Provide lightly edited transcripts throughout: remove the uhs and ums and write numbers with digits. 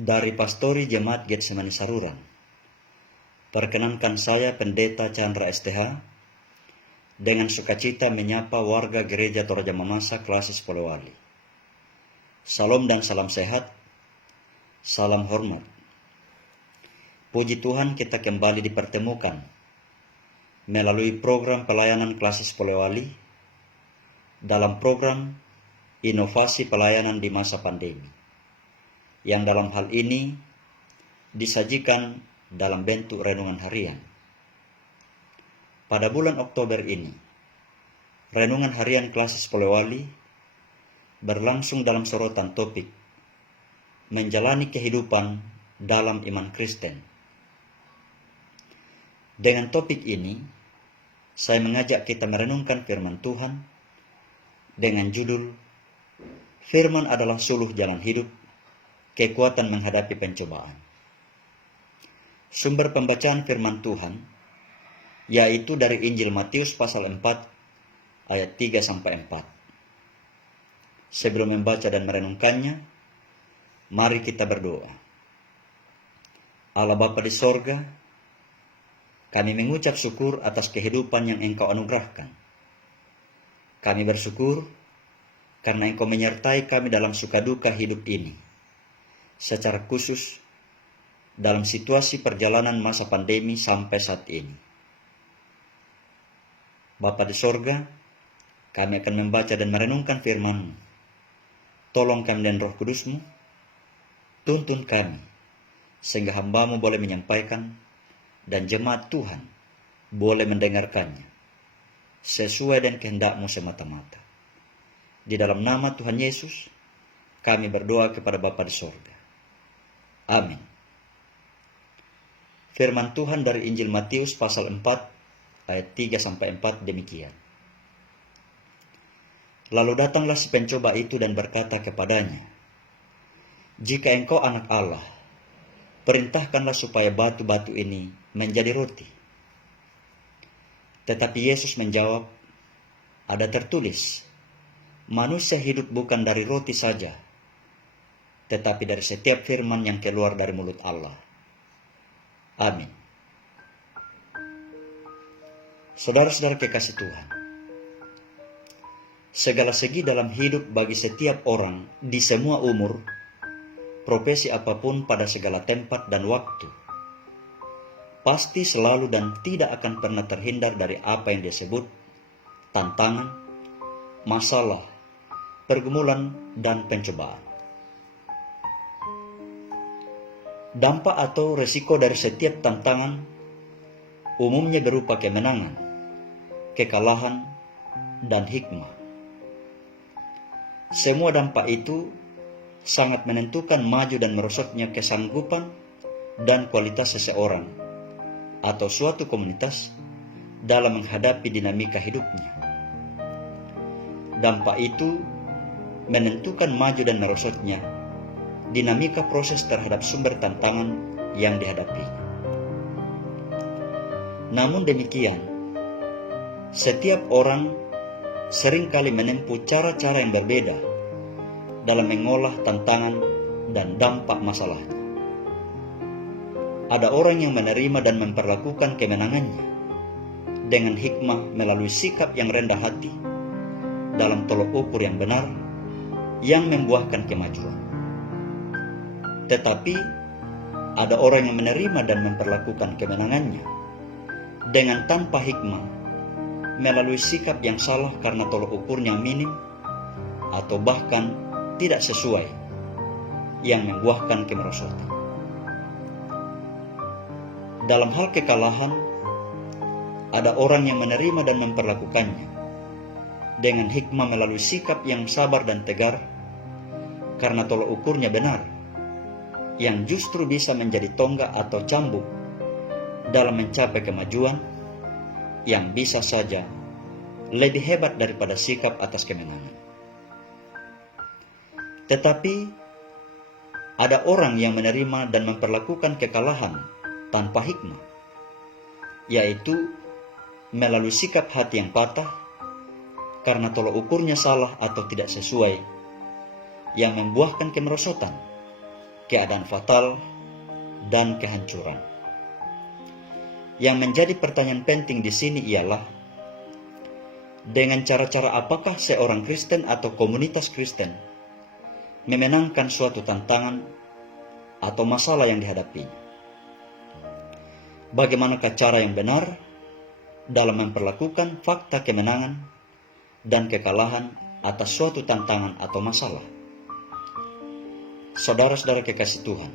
Dari Pastori Jemaat Getsemani Saruran, perkenankan saya Pendeta Chandra STH dengan sukacita menyapa warga Gereja Toraja Mamasa Klasis Polewali. Salam dan salam sehat, salam hormat. Puji Tuhan, kita kembali dipertemukan melalui program pelayanan Klasis Polewali dalam program Inovasi Pelayanan di Masa Pandemi, yang dalam hal ini disajikan dalam bentuk renungan harian. Pada bulan Oktober ini, renungan harian Klasis Polewali berlangsung dalam sorotan topik menjalani kehidupan dalam iman Kristen. Dengan topik ini, saya mengajak kita merenungkan firman Tuhan dengan judul Firman adalah suluh jalan hidup, kekuatan menghadapi pencobaan. Sumber pembacaan firman Tuhan yaitu dari Injil Matius pasal 4 ayat 3-4. Sebelum membaca dan merenungkannya, mari kita berdoa. Allah Bapa di sorga, kami mengucap syukur atas kehidupan yang Engkau anugerahkan. Kami bersyukur karena Engkau menyertai kami dalam suka-duka hidup ini, secara khusus dalam situasi perjalanan masa pandemi sampai saat ini. Bapa di sorga, kami akan membaca dan merenungkan firman-Mu. Tolong kami dan Roh Kudus-Mu, tuntun kami, sehingga hamba-Mu boleh menyampaikan dan jemaat Tuhan boleh mendengarkannya, sesuai dengan kehendak-Mu semata-mata. Di dalam nama Tuhan Yesus, kami berdoa kepada Bapa di sorga. Amin. Firman Tuhan dari Injil Matius pasal 4 ayat 3-4 demikian. Lalu datanglah si pencoba itu dan berkata kepadanya, "Jika engkau anak Allah, perintahkanlah supaya batu-batu ini menjadi roti." Tetapi Yesus menjawab, "Ada tertulis, manusia hidup bukan dari roti saja, tetapi dari setiap firman yang keluar dari mulut Allah." Amin. Saudara-saudara kekasih Tuhan, segala segi dalam hidup bagi setiap orang di semua umur, profesi apapun pada segala tempat dan waktu, pasti selalu dan tidak akan pernah terhindar dari apa yang disebut tantangan, masalah, pergumulan, dan pencobaan. Dampak atau resiko dari setiap tantangan umumnya berupa kemenangan, kekalahan, dan hikmah. Semua dampak itu sangat menentukan maju dan merosotnya kesanggupan dan kualitas seseorang atau suatu komunitas dalam menghadapi dinamika hidupnya. Dampak itu menentukan maju dan merosotnya dinamika proses terhadap sumber tantangan yang dihadapi. Namun demikian, setiap orang seringkali menempuh cara-cara yang berbeda dalam mengolah tantangan dan dampak masalahnya. Ada orang yang menerima dan memperlakukan kemenangannya dengan hikmah melalui sikap yang rendah hati dalam tolok ukur yang benar yang membuahkan kemajuan. Tetapi ada orang yang menerima dan memperlakukan kemenangannya dengan tanpa hikmah melalui sikap yang salah karena tolok ukurnya minim atau bahkan tidak sesuai, yang membuahkan kemerosotan. Dalam hal kekalahan, ada orang yang menerima dan memperlakukannya dengan hikmah melalui sikap yang sabar dan tegar karena tolok ukurnya benar, yang justru bisa menjadi tonggak atau cambuk dalam mencapai kemajuan yang bisa saja lebih hebat daripada sikap atas kemenangan. Tetapi ada orang yang menerima dan memperlakukan kekalahan tanpa hikmah, yaitu melalui sikap hati yang patah karena tolok ukurnya salah atau tidak sesuai, yang membuahkan kemerosotan keadaan fatal, dan kehancuran. Yang menjadi pertanyaan penting di sini ialah, dengan cara-cara apakah seorang Kristen atau komunitas Kristen memenangkan suatu tantangan atau masalah yang dihadapinya? Bagaimanakah cara yang benar dalam memperlakukan fakta kemenangan dan kekalahan atas suatu tantangan atau masalah? Saudara-saudara kekasih Tuhan,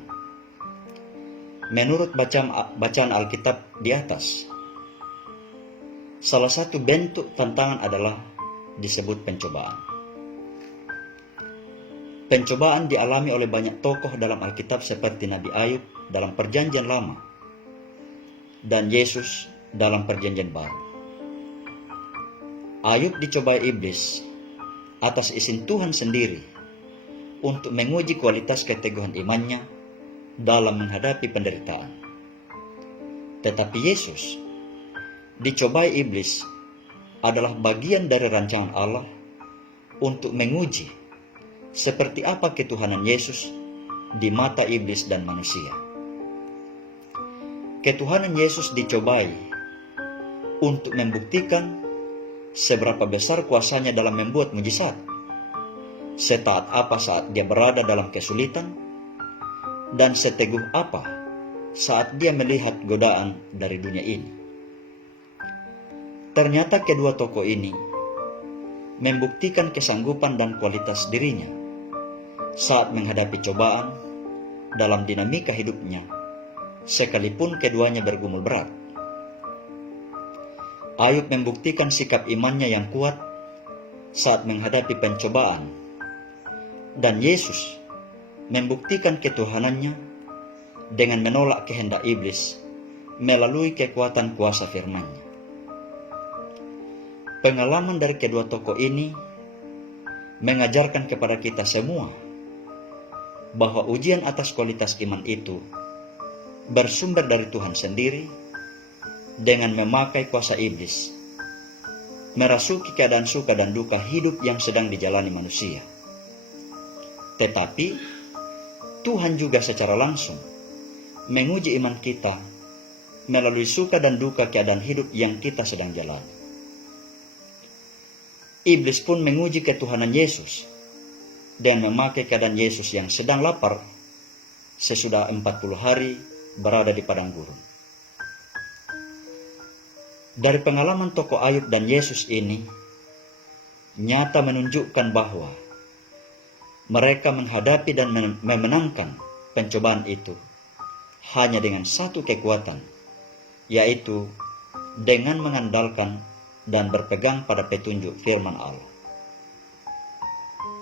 menurut bacaan Alkitab di atas, salah satu bentuk tantangan adalah disebut pencobaan. Pencobaan dialami oleh banyak tokoh dalam Alkitab seperti Nabi Ayub dalam Perjanjian Lama dan Yesus dalam Perjanjian Baru. Ayub dicobai iblis atas izin Tuhan sendiri untuk menguji kualitas keteguhan imannya dalam menghadapi penderitaan. Tetapi Yesus dicobai iblis adalah bagian dari rancangan Allah untuk menguji seperti apa ketuhanan Yesus di mata iblis dan manusia. Ketuhanan Yesus dicobai untuk membuktikan seberapa besar kuasanya dalam membuat mujizat, setaat apa saat dia berada dalam kesulitan, dan seteguh apa saat dia melihat godaan dari dunia ini. Ternyata kedua tokoh ini membuktikan kesanggupan dan kualitas dirinya saat menghadapi cobaan dalam dinamika hidupnya, sekalipun keduanya bergumul berat. Ayub membuktikan sikap imannya yang kuat saat menghadapi pencobaan, dan Yesus membuktikan ketuhanannya dengan menolak kehendak iblis melalui kekuatan kuasa firman-Nya. Pengalaman dari kedua tokoh ini mengajarkan kepada kita semua bahwa ujian atas kualitas iman itu bersumber dari Tuhan sendiri dengan memakai kuasa iblis merasuki keadaan suka dan duka hidup yang sedang dijalani manusia. Tetapi Tuhan juga secara langsung menguji iman kita melalui suka dan duka keadaan hidup yang kita sedang jalani. Iblis pun menguji ketuhanan Yesus dan memakai keadaan Yesus yang sedang lapar sesudah 40 hari berada di padang gurun. Dari pengalaman tokoh Ayub dan Yesus ini, nyata menunjukkan bahwa mereka menghadapi dan memenangkan pencobaan itu hanya dengan satu kekuatan, yaitu dengan mengandalkan dan berpegang pada petunjuk firman Allah.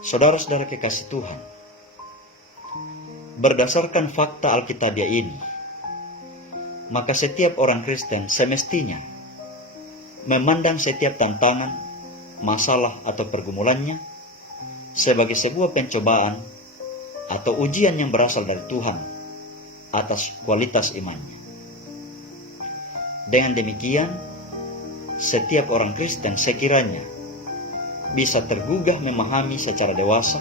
Saudara-saudara kekasih Tuhan, berdasarkan fakta Alkitabiah ini, maka setiap orang Kristen semestinya memandang setiap tantangan, masalah atau pergumulannya sebagai sebuah pencobaan atau ujian yang berasal dari Tuhan atas kualitas imannya. Dengan demikian, setiap orang Kristen sekiranya bisa tergugah memahami secara dewasa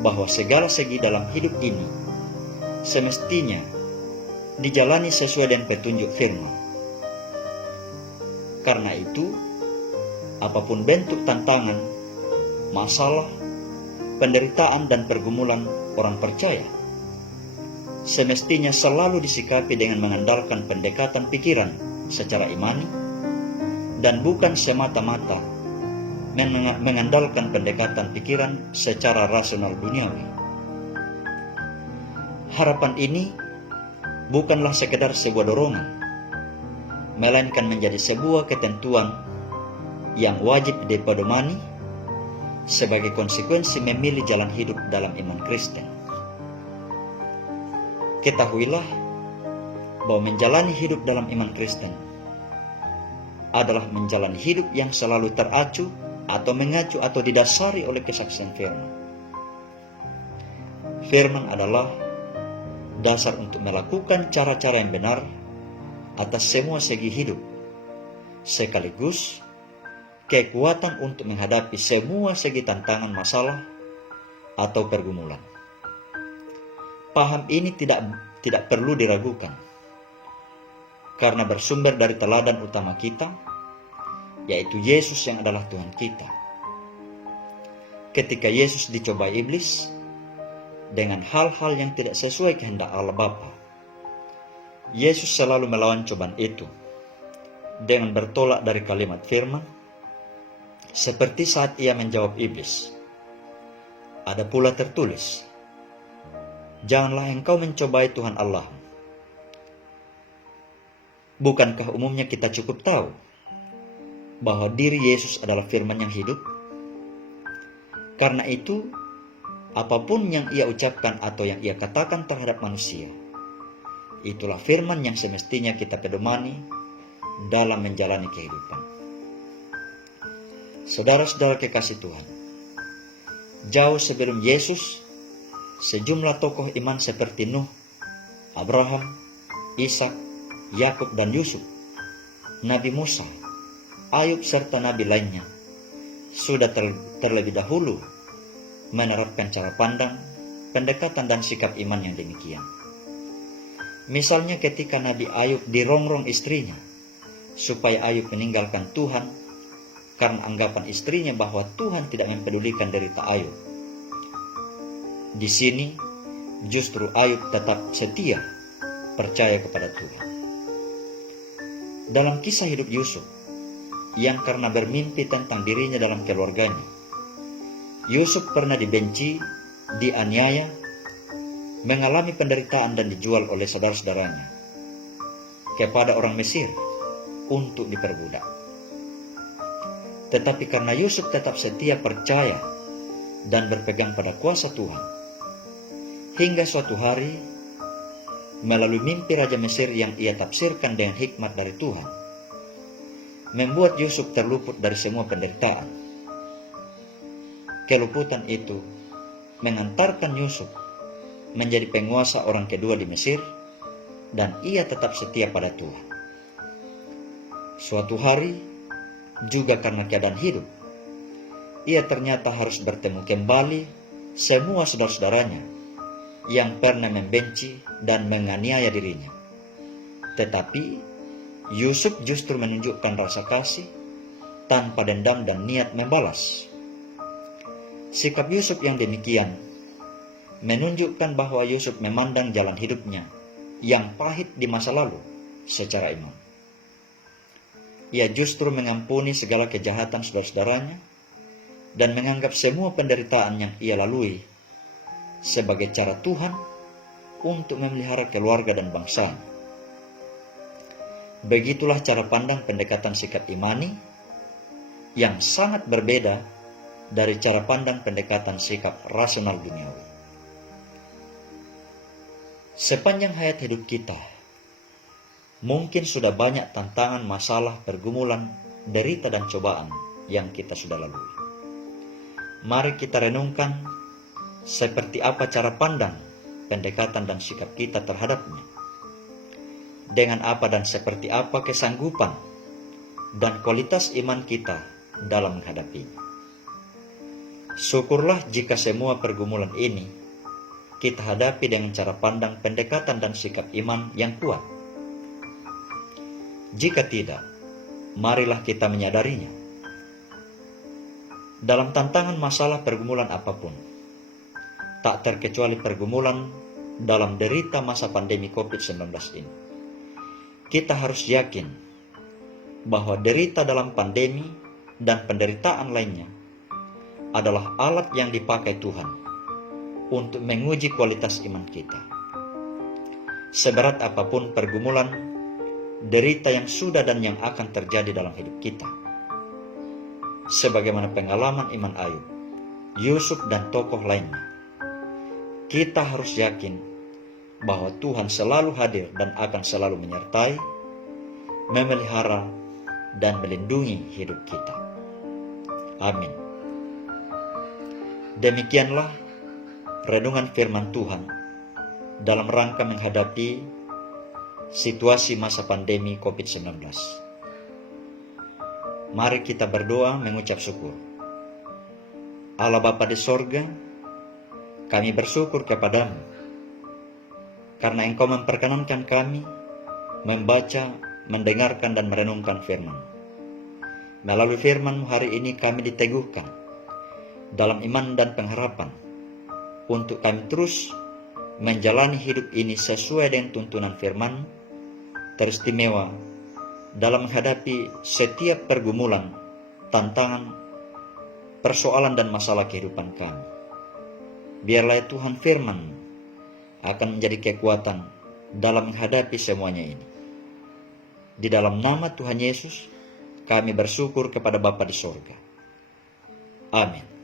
bahwa segala segi dalam hidup ini semestinya dijalani sesuai dengan petunjuk firman. Karena itu, apapun bentuk tantangan, masalah, penderitaan dan pergumulan orang percaya semestinya selalu disikapi dengan mengandalkan pendekatan pikiran secara imani dan bukan semata-mata mengandalkan pendekatan pikiran secara rasional duniawi. Harapan ini bukanlah sekedar sebuah dorongan, melainkan menjadi sebuah ketentuan yang wajib dipedomani sebagai konsekuensi memilih jalan hidup dalam iman Kristen. Ketahuilah bahwa menjalani hidup dalam iman Kristen adalah menjalani hidup yang selalu teracu atau mengacu atau didasari oleh kesaksian firman. Firman adalah dasar untuk melakukan cara-cara yang benar atas semua segi hidup, sekaligus kekuatan untuk menghadapi semua segi tantangan masalah atau pergumulan. Paham ini tidak perlu diragukan, karena bersumber dari teladan utama kita, yaitu Yesus yang adalah Tuhan kita. Ketika Yesus dicobai iblis dengan hal-hal yang tidak sesuai kehendak Allah Bapa, Yesus selalu melawan cobaan itu dengan bertolak dari kalimat firman, seperti saat ia menjawab iblis. Ada pula tertulis, "Janganlah engkau mencobai Tuhan Allah." Bukankah umumnya kita cukup tahu bahwa diri Yesus adalah firman yang hidup? Karena itu, apapun yang ia ucapkan atau yang ia katakan terhadap manusia, itulah firman yang semestinya kita pedomani dalam menjalani kehidupan. Saudara-saudara kekasih Tuhan, jauh sebelum Yesus, sejumlah tokoh iman seperti Nuh, Abraham, Ishak, Yakub dan Yusuf, Nabi Musa, Ayub serta nabi lainnya sudah terlebih dahulu menerapkan cara pandang, pendekatan dan sikap iman yang demikian. Misalnya ketika Nabi Ayub dirongrong istrinya supaya Ayub meninggalkan Tuhan karena anggapan istrinya bahwa Tuhan tidak mempedulikan derita Ayub. Di sini justru Ayub tetap setia percaya kepada Tuhan. Dalam kisah hidup Yusuf yang karena bermimpi tentang dirinya dalam keluarganya, Yusuf pernah dibenci, dianiaya, mengalami penderitaan dan dijual oleh saudara-saudaranya kepada orang Mesir untuk diperbudak. Tetapi karena Yusuf tetap setia percaya dan berpegang pada kuasa Tuhan, hingga suatu hari melalui mimpi Raja Mesir yang ia tafsirkan dengan hikmat dari Tuhan, membuat Yusuf terluput dari semua penderitaan. Keluputan itu mengantarkan Yusuf menjadi penguasa orang kedua di Mesir, dan ia tetap setia pada Tuhan. Suatu hari, juga karena keadaan hidup, ia ternyata harus bertemu kembali semua saudara-saudaranya yang pernah membenci dan menganiaya dirinya. Tetapi Yusuf justru menunjukkan rasa kasih tanpa dendam dan niat membalas. Sikap Yusuf yang demikian menunjukkan bahwa Yusuf memandang jalan hidupnya yang pahit di masa lalu secara iman. Ia justru mengampuni segala kejahatan saudara-saudaranya dan menganggap semua penderitaan yang ia lalui sebagai cara Tuhan untuk memelihara keluarga dan bangsa. Begitulah cara pandang pendekatan sikap imani yang sangat berbeda dari cara pandang pendekatan sikap rasional duniawi. Sepanjang hayat hidup kita, mungkin sudah banyak tantangan, masalah, pergumulan, derita dan cobaan yang kita sudah lalui. Mari kita renungkan seperti apa cara pandang, pendekatan dan sikap kita terhadapnya. Dengan apa dan seperti apa kesanggupan dan kualitas iman kita dalam menghadapinya. Syukurlah jika semua pergumulan ini kita hadapi dengan cara pandang, pendekatan dan sikap iman yang kuat. Jika tidak, marilah kita menyadarinya. Dalam tantangan, masalah, pergumulan apapun, tak terkecuali pergumulan dalam derita masa pandemi COVID-19 ini, kita harus yakin bahwa derita dalam pandemi dan penderitaan lainnya adalah alat yang dipakai Tuhan untuk menguji kualitas iman kita. Seberat apapun pergumulan, derita yang sudah dan yang akan terjadi dalam hidup kita, sebagaimana pengalaman iman Ayub, Yusuf dan tokoh lainnya, kita harus yakin bahwa Tuhan selalu hadir dan akan selalu menyertai, memelihara, dan melindungi hidup kita. Amin. Demikianlah renungan firman Tuhan dalam rangka menghadapi situasi masa pandemi COVID-19. Mari kita berdoa mengucap syukur. Allah Bapa di sorga, kami bersyukur kepadamu karena Engkau memperkenankan kami membaca, mendengarkan, dan merenungkan firman. Melalui firman hari ini kami diteguhkan dalam iman dan pengharapan untuk kami terus menjalani hidup ini sesuai dengan tuntunan firman, teristimewa dalam menghadapi setiap pergumulan, tantangan, persoalan, dan masalah kehidupan kami. Biarlah Tuhan firman akan menjadi kekuatan dalam menghadapi semuanya ini. Di dalam nama Tuhan Yesus, kami bersyukur kepada Bapa di sorga. Amin.